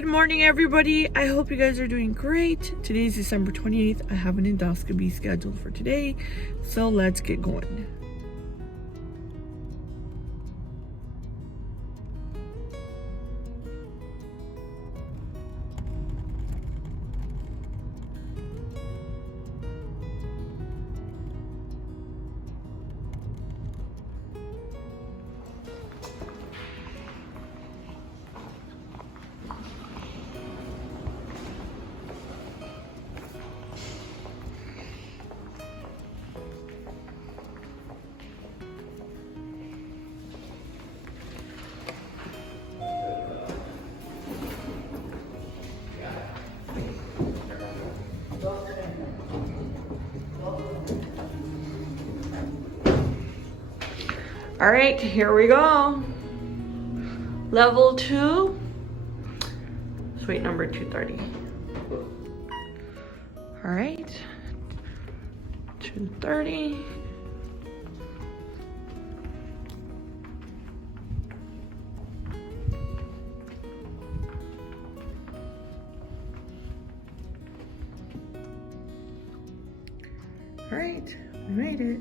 Good morning, everybody. I hope you guys are doing great. Today is December 28th. I have an endoscopy scheduled for today, so let's get going. All right, here we go. Level 2, suite number 230. All right, 230. All right, we made it.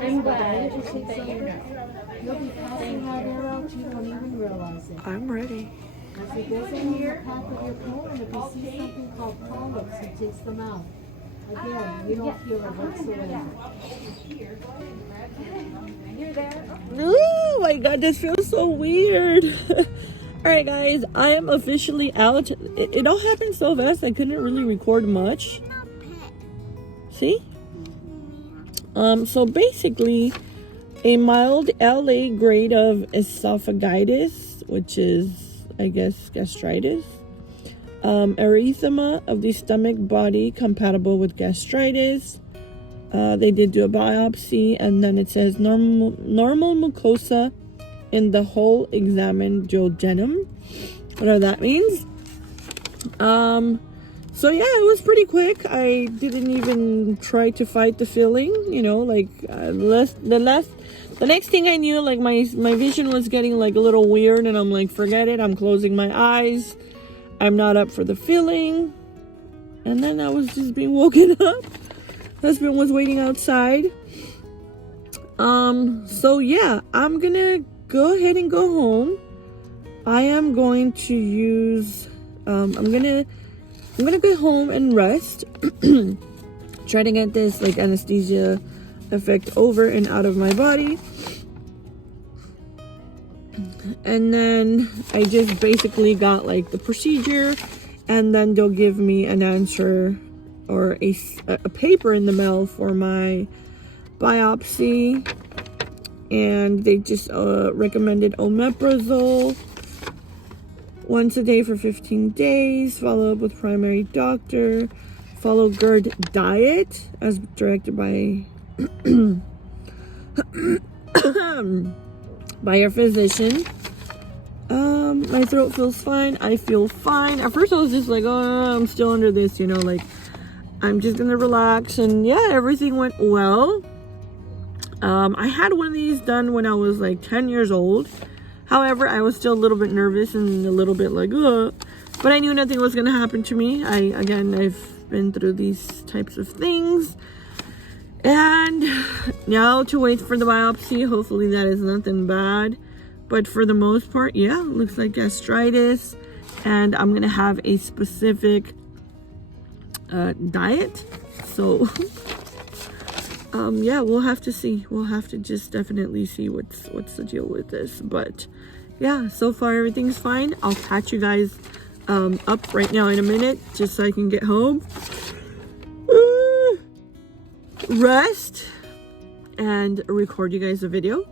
I'm glad that you know. You'll be passing that arrow, you don't even realize it. I'm ready. As it goes in here, pack of your colon, if you see something called polyps, it takes them out. Again, you don't feel it whatsoever. You're there. Oh my god, this feels so weird. All right, guys, I am officially out. It all happened so fast, I couldn't really record much. See? So basically, a mild LA grade of esophagitis, which is, I guess, gastritis. Erythema of the stomach body compatible with gastritis. They did do a biopsy, and then it says normal mucosa in the whole examined duodenum, whatever that means. So yeah, it was pretty quick. I didn't even try to fight the feeling, you know, like the next thing I knew, like my vision was getting like a little weird, and I'm like, forget it, I'm closing my eyes. I'm not up for the feeling. And then I was just being woken up. Husband was waiting outside. So yeah, I'm gonna go ahead and go home. I am going to use, I'm gonna go home and rest. Try to get this like anesthesia effect over and out of my body. And then I just basically got like the procedure, and then they'll give me an answer or a paper in the mail for my biopsy. And they just recommended omeprazole once a day for 15 days, follow up with primary doctor, follow GERD diet as directed by by your physician. My throat feels fine. I feel fine. At first I was just like, oh, I'm still under this, you know, like I'm just gonna relax. And yeah, everything went well. I had one of these done when I was like 10 years old. However, I was still a little bit nervous and a little bit like, ugh. But I knew nothing was gonna happen to me. I've been through these types of things. And now to wait for the biopsy. Hopefully that is nothing bad. But for the most part, yeah, looks like gastritis. And I'm gonna have a specific diet. So yeah, we'll have to see. We'll have to just definitely see what's the deal with this. But yeah, so far everything's fine. I'll catch you guys up right now in a minute, just so I can get home, rest, and record you guys a video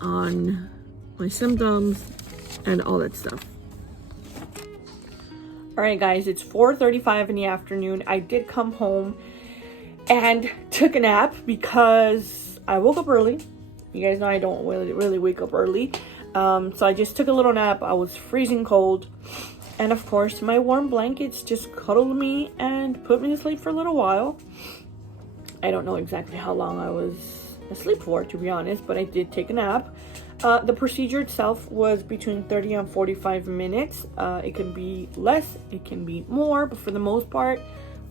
on my symptoms and all that stuff. All right, guys, it's 4:35 in the afternoon. I did come home and took a nap because I woke up early. You guys know I don't really wake up early. So I just took a little nap. I was freezing cold. And of course, my warm blankets just cuddled me and put me to sleep for a little while. I don't know exactly how long I was asleep for, to be honest, but I did take a nap. The procedure itself was between 30 and 45 minutes. It can be less, it can be more, but for the most part,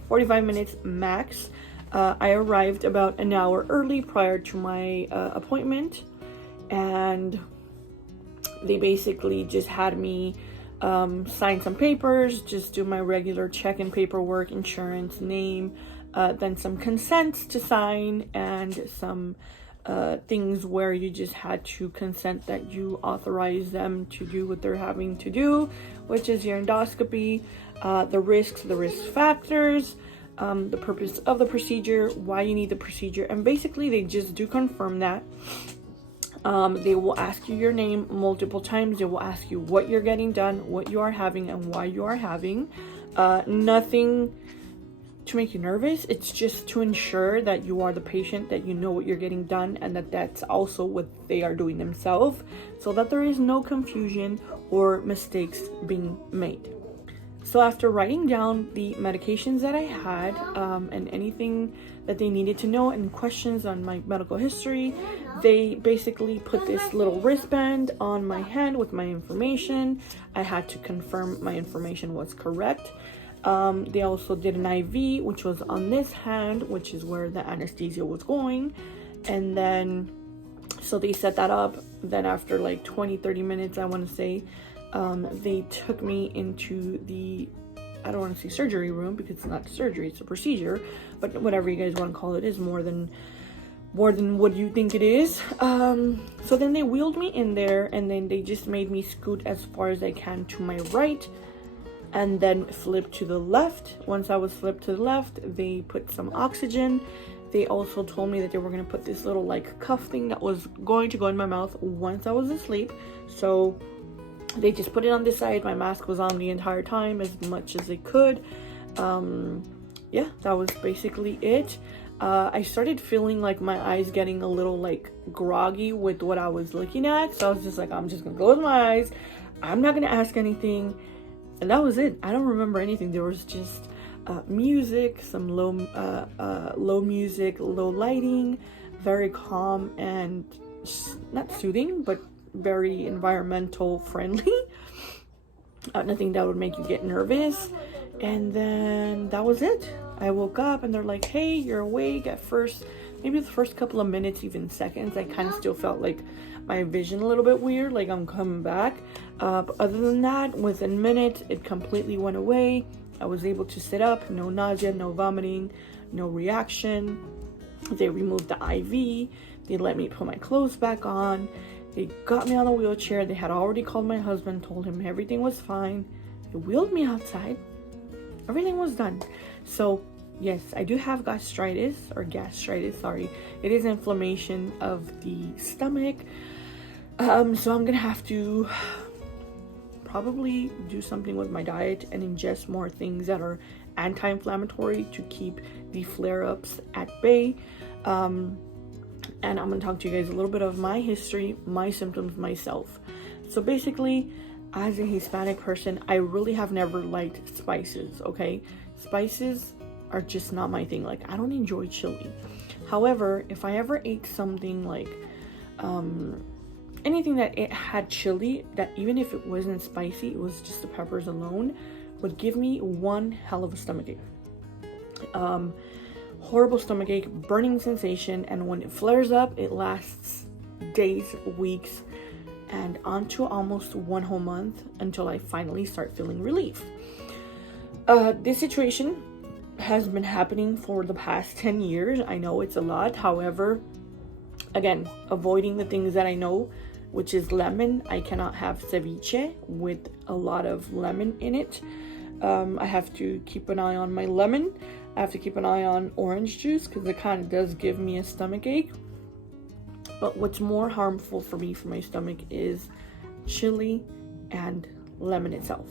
45 minutes max. I arrived about an hour early prior to my appointment, and they basically just had me sign some papers, just do my regular check-in paperwork, insurance, name, then some consents to sign, and some things where you just had to consent that you authorize them to do what they're having to do, which is your endoscopy, the risks, the risk factors, the purpose of the procedure, why you need the procedure, and basically they just do confirm that. They will ask you your name multiple times. They will ask you what you're getting done, what you are having, and why you are having. Nothing to make you nervous. It's just to ensure that you are the patient, that you know what you're getting done, and that that's also what they are doing themselves, so that there is no confusion or mistakes being made. So after writing down the medications that I had, and anything that they needed to know and questions on my medical history, they basically put this little wristband on my hand with my information. I had to confirm my information was correct. They also did an IV, which was on this hand, which is where the anesthesia was going. And then, so they set that up. Then after like 20-30 minutes, I want to say, they took me into the, I don't want to say surgery room because it's not surgery, it's a procedure, but whatever you guys want to call it is more than what you think it is. So then they wheeled me in there, and then they just made me scoot as far as I can to my right, and then flip to the left. Once I was flipped to the left, they put some oxygen. They also told me that they were going to put this little like cuff thing that was going to go in my mouth once I was asleep. So they just put it on this side. My mask was on the entire time as much as they could. Yeah, that was basically it. I started feeling like my eyes getting a little like groggy with what I was looking at. So I was just like, I'm just gonna close my eyes. I'm not gonna ask anything. And that was it. I don't remember anything. There was just music, some low music, low lighting, very calm and not soothing, but very environmental friendly. Nothing that would make you get nervous. And then that was it. I woke up and they're like, hey, you're awake. At first, maybe the first couple of minutes, even seconds, I kind of still felt like my vision a little bit weird, like I'm coming back. But other than that, within minutes, it completely went away. I was able to sit up, no nausea, no vomiting, no reaction. They removed the IV. They let me put my clothes back on. They got me on a wheelchair. They had already called my husband, told him everything was fine. They wheeled me outside. Everything was done. So yes, I do have gastritis, sorry. It is inflammation of the stomach. So I'm gonna have to probably do something with my diet and ingest more things that are anti-inflammatory to keep the flare-ups at bay. And I'm gonna talk to you guys a little bit of my history, my symptoms myself. So basically, as a Hispanic person, I really have never liked spices, okay? Spices are just not my thing. Like, I don't enjoy chili. However, if I ever ate something like anything that it had chili, that even if it wasn't spicy, it was just the peppers alone, would give me one hell of a stomachache. Horrible stomachache, burning sensation, and when it flares up, it lasts days, weeks, and onto almost 1 whole month until I finally start feeling relief. This situation has been happening for the past 10 years. I know it's a lot. However, again, avoiding the things that I know, which is lemon. I cannot have ceviche with a lot of lemon in it. I have to keep an eye on my lemon. I have to keep an eye on orange juice because it kind of does give me a stomachache. But what's more harmful for me for my stomach is chili and lemon itself.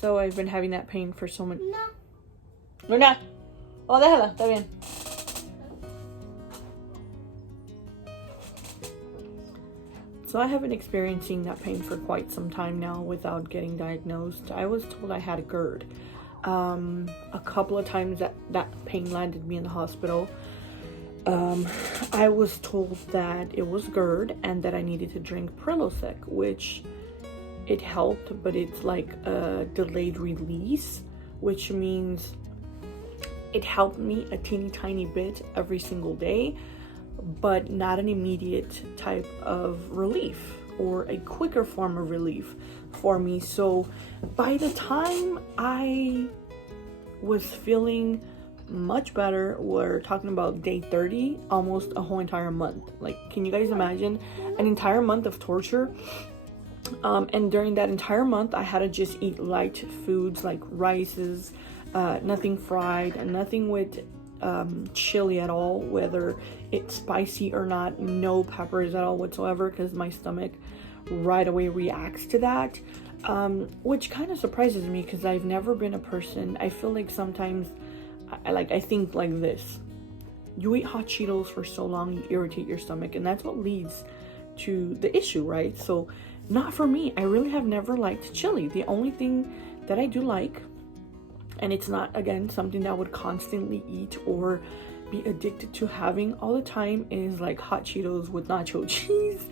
So I've been having that pain for so many... No. Luna. Oh, déjala, está bien. So I have been experiencing that pain for quite some time now without getting diagnosed. I was told I had a GERD. A couple of times that pain landed me in the hospital. I was told that it was GERD and that I needed to drink Prilosec, which it helped, but it's like a delayed release, which means it helped me a teeny tiny bit every single day, but not an immediate type of relief or a quicker form of relief for me. So by the time I was feeling much better, we're talking about day 30, almost a whole entire month. Like, can you guys imagine an entire month of torture? And during that entire month, I had to just eat light foods like rices, nothing fried, and nothing with chili at all, whether it's spicy or not, no peppers at all whatsoever, because my stomach right away reacts to that, which kind of surprises me because I've never been a person. I feel like sometimes I think like this: you eat hot Cheetos for so long, you irritate your stomach, and that's what leads to the issue, right? So not for me. I really have never liked chili. The only thing that I do like, and it's not, again, something that I would constantly eat or be addicted to having all the time, is like hot Cheetos with nacho cheese,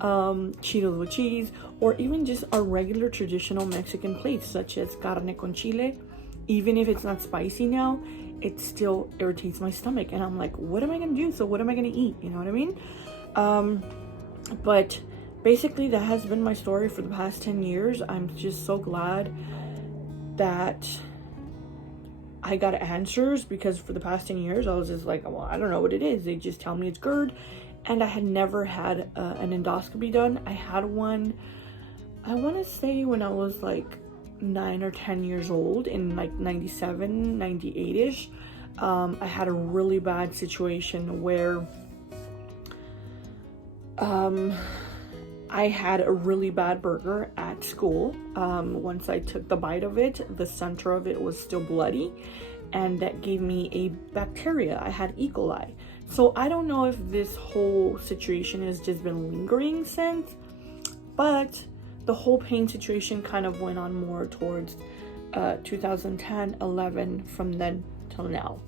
Cheetos with cheese, or even just our regular traditional Mexican plates such as carne con chile. Even if it's not spicy now, it still irritates my stomach, and I'm like, what am I gonna do? So what am I gonna eat? You know what I mean? But basically that has been my story for the past 10 years. I'm just so glad that I got answers, because for the past 10 years I was just like, well, I don't know what it is. They just tell me it's GERD, and I had never had an endoscopy done. I had one, I want to say when I was like 9 or 10 years old, in like 97, 98ish. I had a really bad situation where I had a really bad burger at school. Once I took the bite of it, the center of it was still bloody, and that gave me a bacteria. I had E. coli. So I don't know if this whole situation has just been lingering since, but the whole pain situation kind of went on more towards 2010, 11, from then till now.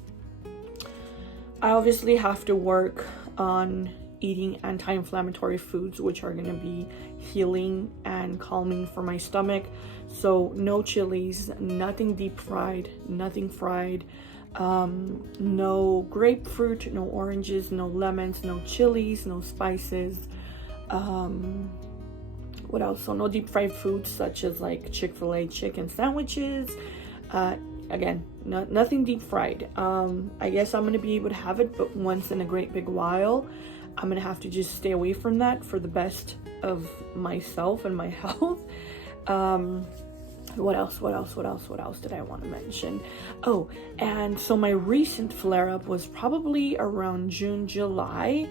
I obviously have to work on eating anti-inflammatory foods, which are going to be healing and calming for my stomach. So no chilies, nothing deep fried, nothing fried, no grapefruit, no oranges, no lemons, no chilies, no spices. What else? So no deep fried foods such as like Chick-fil-A chicken sandwiches. Again, nothing deep fried. I guess I'm going to be able to have it, but once in a great big while. I'm gonna have to just stay away from that for the best of myself and my health. What else did I want to mention? Oh, and so my recent flare-up was probably around June, July.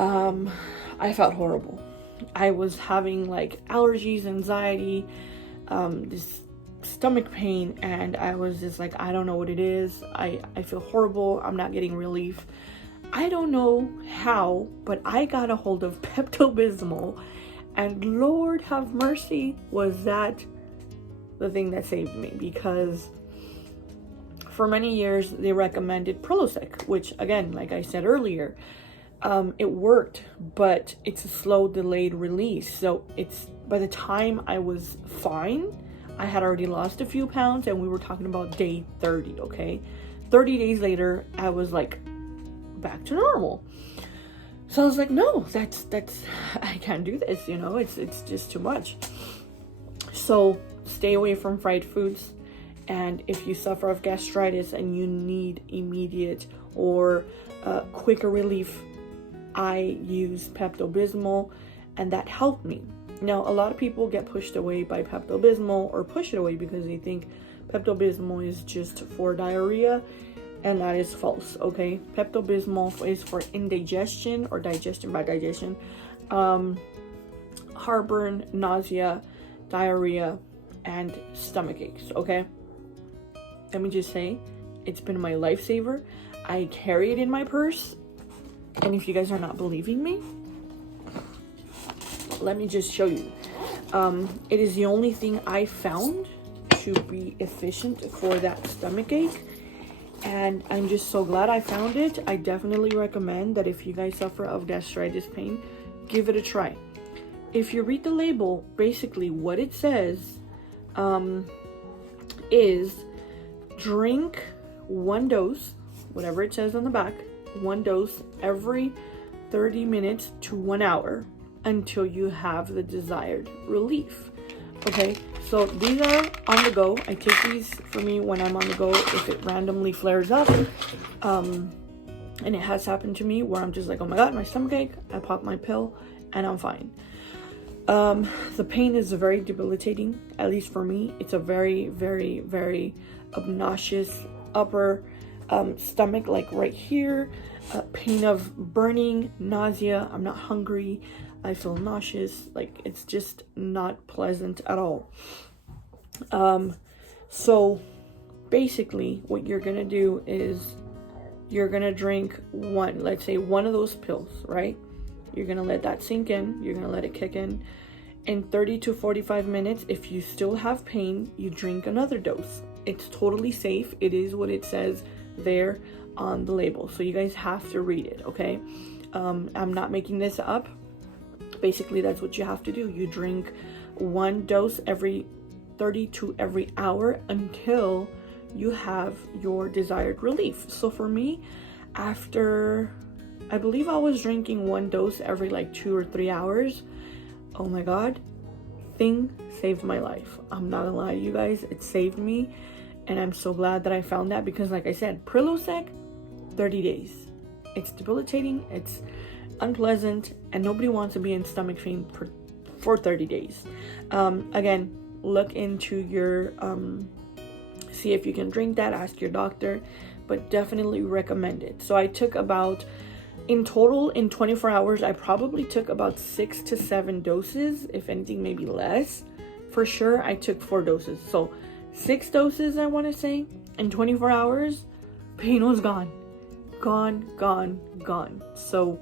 I felt horrible. I was having like allergies, anxiety, this stomach pain, and I was just like, I don't know what it is. I feel horrible. I'm not getting relief. I don't know how, but I got a hold of Pepto-Bismol, and Lord have mercy, was that the thing that saved me, because for many years they recommended Prilosec, which again, like I said earlier, it worked, but it's a slow delayed release. So it's, by the time I was fine, I had already lost a few pounds, and we were talking about day 30, okay? 30 days later, I was like back to normal. So I was like, no, that's I can't do this, you know, it's just too much. So stay away from fried foods, and if you suffer of gastritis and you need immediate or quicker relief, I use Pepto-Bismol, and that helped me. Now, a lot of people get pushed away by Pepto-Bismol, or push it away because they think Pepto-Bismol is just for diarrhea, and that is false, okay? Pepto-Bismol is for indigestion or digestion, bad digestion, heartburn, nausea, diarrhea, and stomach aches, okay? Let me just say, it's been my lifesaver. I carry it in my purse, and if you guys are not believing me, let me just show you. It is the only thing I found to be efficient for that stomach ache, and I'm just so glad I found it. I definitely recommend that if you guys suffer of gastritis pain, give it a try. If you read the label, basically what it says is drink 1 dose, whatever it says on the back, 1 dose every 30 minutes to 1 hour until you have the desired relief. Okay, so these are on the go. I take these for me when I'm on the go if it randomly flares up. And it has happened to me where I'm just like, oh my god, my stomach ache. I pop my pill and I'm fine. The pain is very debilitating, at least for me. It's a very, very, very obnoxious upper stomach, like right here. Pain of burning, nausea. I'm not hungry. I feel nauseous. Like, it's just not pleasant at all. So basically what you're gonna do is you're gonna drink let's say one of those pills, right? You're gonna let that sink in. You're gonna let it kick in. In 30 to 45 minutes, if you still have pain, you drink another dose. It's totally safe. It is what it says there on the label. So you guys have to read it, okay? I'm not making this up. Basically, that's what you have to do. You drink 1 dose every 30 to every hour until you have your desired relief. So for me, after, I believe I was drinking 1 dose every like 2 or 3 hours. Oh my god, thing saved my life. I'm not gonna lie to you guys, it saved me, and I'm so glad that I found that, because like I said, Prilosec, 30 days. It's debilitating, it's unpleasant, and nobody wants to be in stomach pain for 30 days. Again, look into your see if you can drink that, ask your doctor, but definitely recommend it. So I took about, in total, in 24 hours, I probably took about 6 to 7 doses, if anything, maybe less. For sure, I took 4 doses. So 6 doses, I want to say, in 24 hours, pain was gone. Gone, gone, gone. So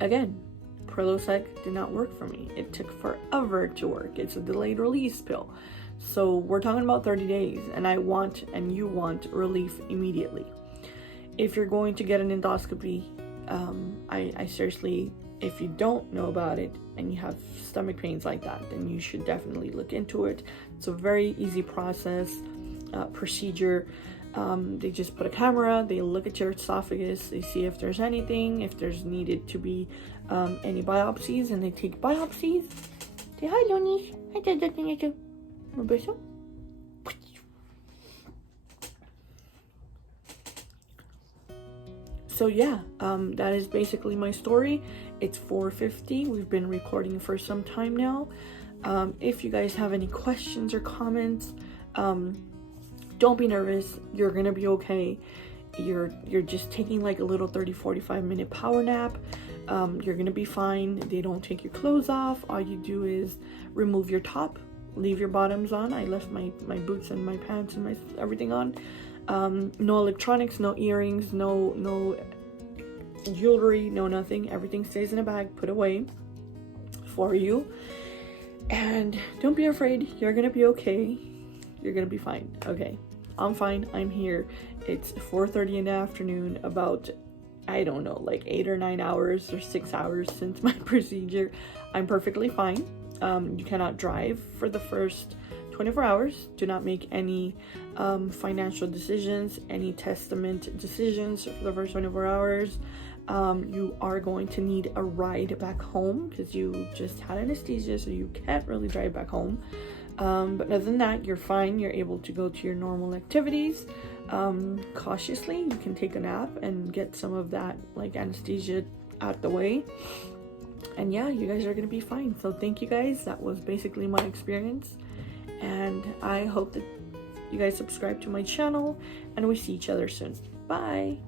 again, Prilosec did not work for me. It took forever to work. It's a delayed release pill. So we're talking about 30 days, and I want, and you want, relief immediately. If you're going to get an endoscopy, I seriously, if you don't know about it and you have stomach pains like that, then you should definitely look into it. It's a very easy process, procedure. They just put a camera, they look at your esophagus, they see if there's anything, if there's needed to be any biopsies, and they take biopsies. Say hi, Lonis. Hi, Dad. Un beso. So yeah, that is basically my story. It's 4:50. We've been recording for some time now. If you guys have any questions or comments, don't be nervous. You're gonna be okay. You're just taking like a little 30-45 minute power nap. You're gonna be fine. They don't take your clothes off. All you do is remove your top, leave your bottoms on. I left my boots and my pants and my everything on. No electronics, no earrings, no jewelry, no nothing. Everything stays in a bag, put away for you. And don't be afraid. You're gonna be okay. You're gonna be fine. Okay, I'm fine. I'm here. It's 4:30 in the afternoon, about, I don't know, like 8 or 9 hours or 6 hours since my procedure. I'm perfectly fine. You cannot drive for the first 24 hours. Do not make any financial decisions, any testament decisions for the first 24 hours. You are going to need a ride back home because you just had anesthesia, so you can't really drive back home. But other than that, you're fine. You're able to go to your normal activities. Cautiously, you can take a nap and get some of that like anesthesia out the way. And yeah, you guys are gonna be fine. So thank you guys. That was basically my experience, and I hope that you guys subscribe to my channel, and we see each other soon. Bye.